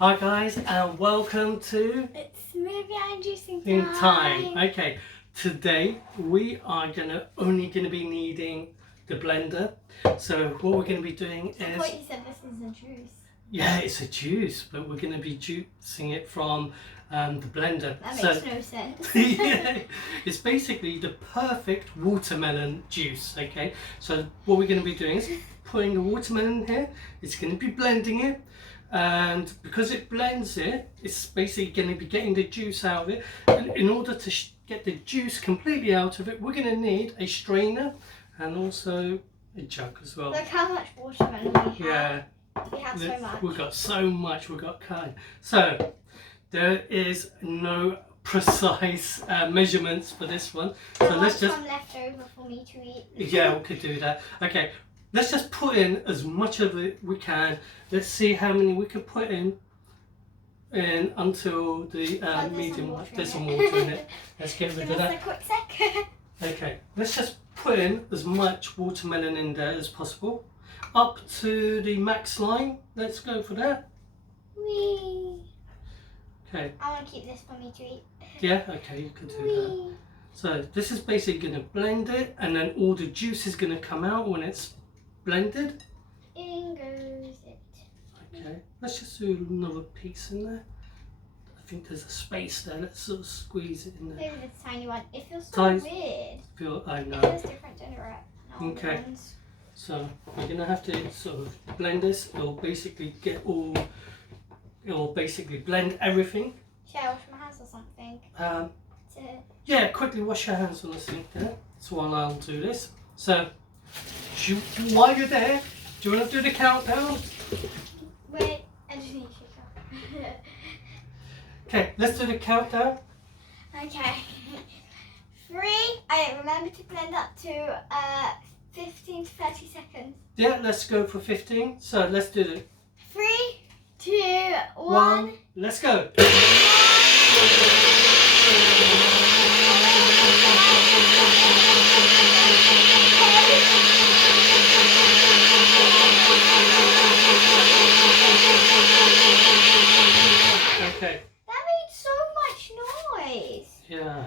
Hi guys, and welcome to It's smoothie and juicing in time. Okay, today we are only gonna be needing the blender. So what we're gonna be doing I is, thought you said this is a juice. yeah, it's a juice, but we're gonna be juicing it from the blender. That makes no sense. Yeah, it's basically the perfect watermelon juice. Okay, so what we're going to be doing is putting the watermelon in here. It's going to be blending it, and because it blends it, it's basically going to be getting the juice out of it. And in order to get the juice completely out of it, we're going to need a strainer and also a jug as well. Look how much watermelon we have. Yeah, we have so much. We've got so much. We've got kind. So there is no precise measurements for this one, so let's just some left over for me to eat. Yeah, we could do that. Okay, let's just put in as much of it we can. Let's see how many we can put in until the medium one. There's some water in it. Let's get rid of that. Give us a quick sec. Okay, let's just put in as much watermelon in there as possible, up to the max line. Let's go for that. Whee! Okay. I want to keep this for me to eat. Yeah, okay, you can do that. So this is basically going to blend it, and then all the juice is going to come out when it's blended. In goes it. Okay, let's just do another piece in there. I think there's a space there. Let's sort of squeeze it in there. Maybe this tiny one. It feels so Tiny- weird. I know. It feels different to the Okay. ones. So we're going to have to sort of blend this. It'll basically blend everything. Should I wash my hands or something? Yeah, quickly wash your hands on the sink there. That's while I'll do this. So, while you're there, do you want to do the countdown? Wait, I just need to shake up. Okay, let's do the countdown. Okay. 3. Remember to blend up to 15 to 30 seconds. Yeah, let's go for 15. So let's do the 3, 2, 1. Let's go. Okay. That made so much noise. Yeah.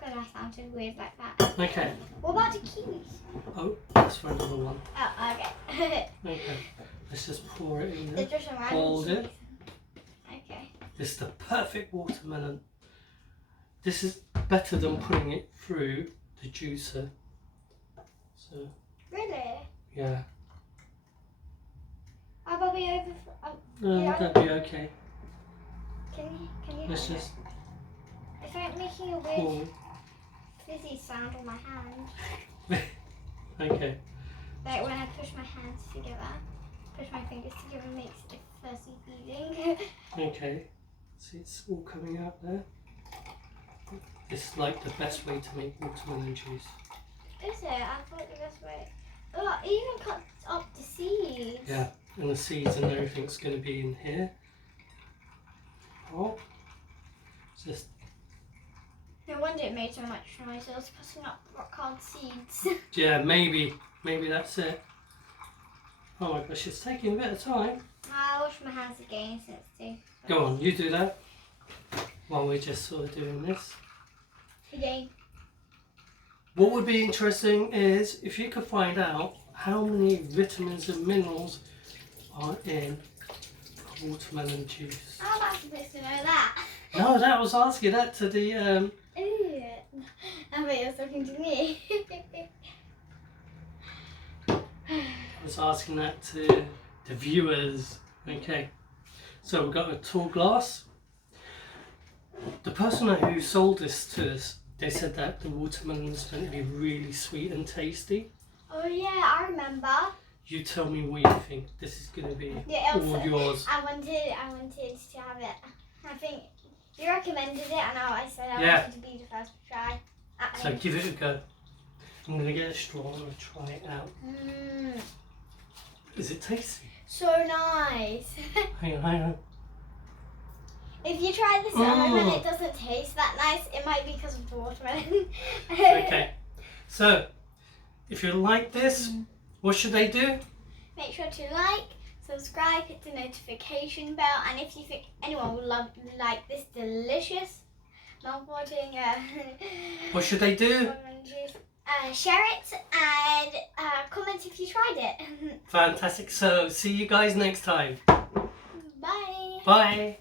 God, I sounded weird like that. Okay. What about the keys? Oh, that's for another one. Oh, okay. Okay. Let's just pour it in They're there. just a random Hold it. keys. Okay. This is the perfect watermelon. This is better than putting it through the juicer. So, Really? yeah. I'll be over. No, Yeah. that'd be okay. Can you? Let's hold just it? It's like making a weird pour. fizzy sound on my hand. Okay. Like when I push my hands together, push my fingers together, makes a fuzzy feeling. Okay. See, it's all coming out there. It's like the best way to make watermelon juice. Is it? I thought the best way. Oh, it even cuts up the seeds. Yeah, and the seeds and everything's going to be in here. Oh, just No wonder it made so much noise. It was putting up rock hard seeds. yeah, maybe that's it. Oh my gosh, it's taking a bit of time. I'll wash my hands again since it's too. Go on, you do that while we're just sort of doing this. Again. What would be interesting is if you could find out how many vitamins and minerals are in watermelon juice. How am I supposed to know that? No, that was asking that to the Ew. I thought you were talking to me. I was asking that to the viewers. Okay, so we've got a tall glass. The person who sold this to us, they said that the watermelon is going to be really sweet and tasty. Oh yeah, I remember. You tell me what you think. This is going to be Yeah, all yours. I wanted to have it. I think you recommended it, and I said I Yeah. wanted to be the first to try. So give it a go. I'm going to get a straw and try it out. Is it tasty? So nice. Hang on. If you try this at home and it doesn't taste that nice, it might be because of the watermelon. Okay, so if you like this, what should they do? Make sure to like, subscribe, hit the notification bell, and if you think anyone would like this delicious mouth-watering What should they do? watermelon juice, share it and comment if you tried it. Fantastic. So see you guys next time. Bye. Bye.